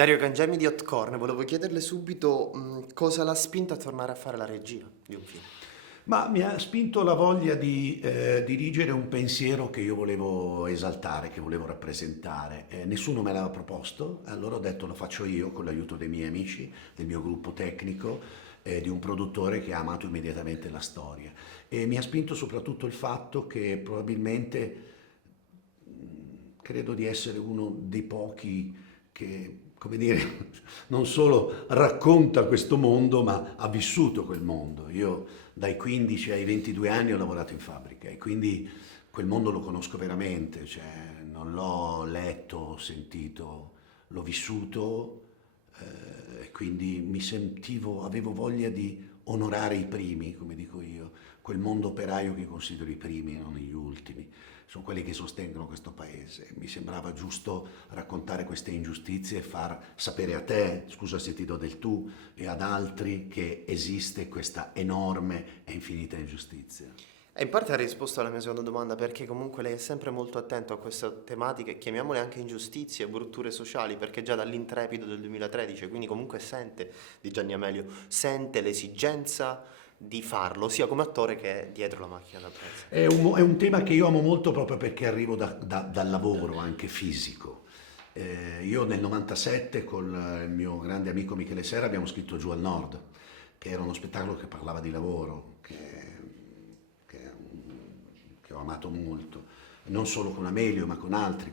Dario Cangemi di Hotcorn, volevo chiederle subito cosa l'ha spinta a tornare a fare la regia di un film. Ma mi ha spinto la voglia di dirigere un pensiero che io volevo esaltare, che volevo rappresentare. Nessuno me l'aveva proposto, allora ho detto lo faccio io con l'aiuto dei miei amici, del mio gruppo tecnico, di un produttore che ha amato immediatamente la storia. E mi ha spinto soprattutto il fatto che probabilmente credo di essere uno dei pochi che, come dire, non solo racconta questo mondo, ma ha vissuto quel mondo. Io dai 15 ai 22 anni ho lavorato in fabbrica e quindi quel mondo lo conosco veramente, cioè non l'ho letto, sentito, l'ho vissuto e quindi mi sentivo, avevo voglia di onorare i primi, come dico io, quel mondo operaio che considero i primi, non gli ultimi, sono quelli che sostengono questo paese. Mi sembrava giusto raccontare queste ingiustizie e far sapere a te, scusa se ti do del tu, e ad altri che esiste questa enorme e infinita ingiustizia. E in parte ha risposto alla mia seconda domanda perché comunque lei è sempre molto attento a queste tematiche, chiamiamole anche ingiustizie, brutture sociali, perché già dall'Intrepido del 2013, quindi comunque sente, di Gianni Amelio, sente l'esigenza di farlo, sia come attore che dietro la macchina da presa. È un tema che io amo molto proprio perché arrivo dal lavoro anche fisico. Io nel 97 con il mio grande amico Michele Serra abbiamo scritto Giù al Nord, che era uno spettacolo che parlava di lavoro, che ho amato molto, non solo con Amelio ma con altri.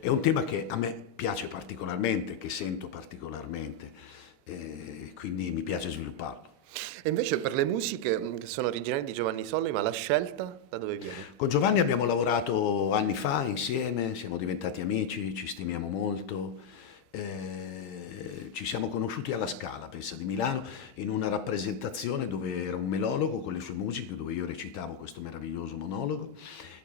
È un tema che a me piace particolarmente, che sento particolarmente, quindi mi piace svilupparlo. E invece per le musiche che sono originarie di Giovanni Solli, ma la scelta da dove viene? Con Giovanni abbiamo lavorato anni fa insieme, siamo diventati amici, ci stimiamo molto. Ci siamo conosciuti alla Scala, pensa, di Milano, in una rappresentazione dove era un melologo con le sue musiche, dove io recitavo questo meraviglioso monologo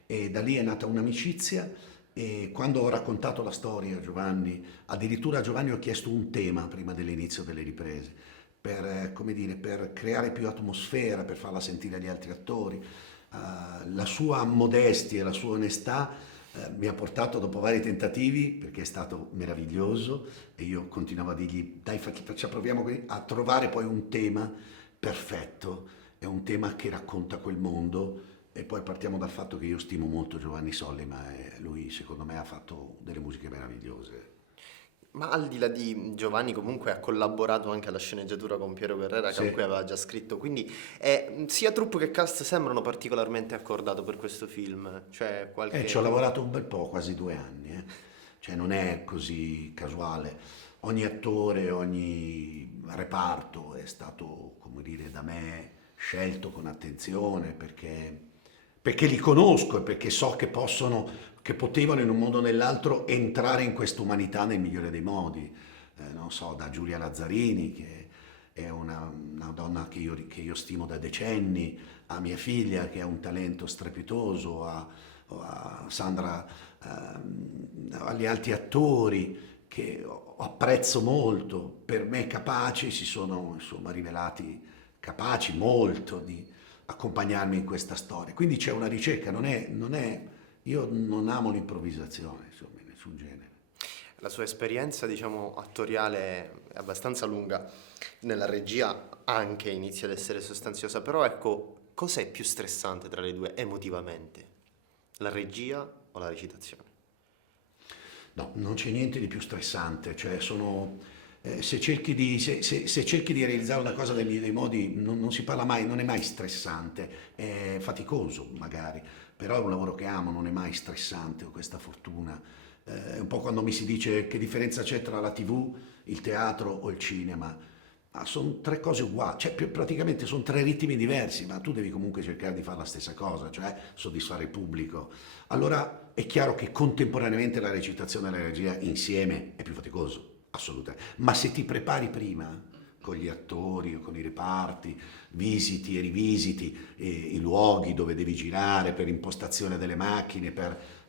e da lì è nata un'amicizia e quando ho raccontato la storia a Giovanni, addirittura a Giovanni ho chiesto un tema prima dell'inizio delle riprese per, come dire, per creare più atmosfera, per farla sentire agli altri attori. La sua modestia e la sua onestà mi ha portato dopo vari tentativi, perché è stato meraviglioso, e io continuavo a dirgli, dai, proviamo a trovare poi un tema perfetto, è un tema che racconta quel mondo, e poi partiamo dal fatto che io stimo molto Giovanni Solli, ma lui secondo me ha fatto delle musiche meravigliose. Ma al di là di Giovanni comunque ha collaborato anche alla sceneggiatura con Piero Guerrera con Sì. cui aveva già scritto, quindi sia troupe che cast sembrano particolarmente accordato per questo film, cioè Ci ho qualche... lavorato un bel po', quasi 2 anni, eh. Cioè non è così casuale. Ogni attore, ogni reparto è stato, come dire, da me scelto con attenzione perché li conosco e perché so che possono, che potevano in un modo o nell'altro entrare in questa umanità nel migliore dei modi. Non so, da Giulia Lazzarini, che è una donna che io stimo da decenni, a mia figlia che ha un talento strepitoso, a Sandra, agli altri attori che apprezzo molto, per me capaci, si sono insomma rivelati capaci molto di accompagnarmi in questa storia. Quindi c'è una ricerca, io non amo l'improvvisazione, insomma, in nessun genere. La sua esperienza, diciamo, attoriale è abbastanza lunga, nella regia anche inizia ad essere sostanziosa, però ecco, cos'è più stressante tra le due emotivamente? La regia o la recitazione? No, non c'è niente di più stressante, cioè se cerchi di realizzare una cosa dei modi non si parla mai, non è mai stressante, è faticoso magari, però è un lavoro che amo, non è mai stressante, ho questa fortuna. È un po' quando mi si dice che differenza c'è tra la TV, il teatro o il cinema. Ma sono tre cose uguali, cioè praticamente sono tre ritmi diversi, ma tu devi comunque cercare di fare la stessa cosa, cioè soddisfare il pubblico. Allora è chiaro che contemporaneamente la recitazione e la regia insieme è più faticoso, assolutamente. Ma se ti prepari prima con gli attori o con i reparti, visiti e rivisiti i luoghi dove devi girare per impostazione delle macchine,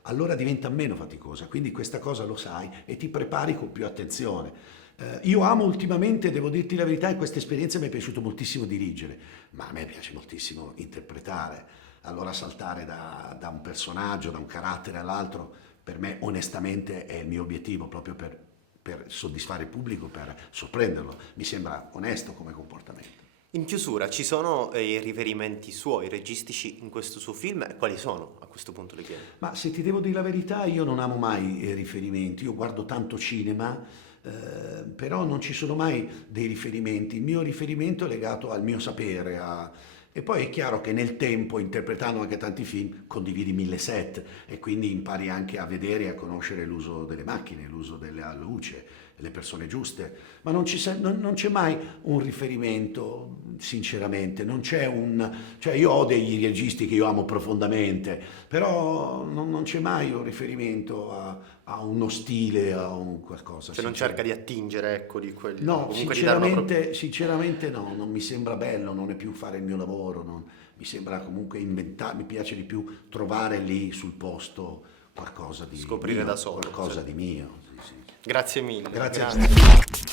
allora diventa meno faticosa. Quindi questa cosa lo sai e ti prepari con più attenzione. Io amo ultimamente, devo dirti la verità, in questa esperienza mi è piaciuto moltissimo dirigere, ma a me piace moltissimo interpretare. Allora saltare da un personaggio, da un carattere all'altro, per me onestamente è il mio obiettivo, proprio per soddisfare il pubblico, per sorprenderlo. Mi sembra onesto come comportamento. In chiusura, ci sono i riferimenti suoi registici in questo suo film? E quali sono? A questo punto le chiedo. Ma se ti devo dire la verità, io non amo mai riferimenti, io guardo tanto cinema, però non ci sono mai dei riferimenti. Il mio riferimento è legato al mio sapere, e poi è chiaro che nel tempo, interpretando anche tanti film, condividi 1000 set e quindi impari anche a vedere e a conoscere l'uso delle macchine, l'uso della luce, le persone giuste, ma non c'è mai un riferimento, sinceramente, non c'è cioè io ho degli registi che io amo profondamente, però non c'è mai un riferimento a uno stile, a un qualcosa. Cioè non cerca di attingere, ecco, di quelli. No, Comunque di dare una sinceramente no, non mi sembra bello, non è più fare il mio lavoro, mi sembra comunque inventare, mi piace di più trovare lì sul posto qualcosa di scoprire mio, da solo. qualcosa Cioè. di mio. Sì, sì. Grazie mille. Grazie a Grazie. te.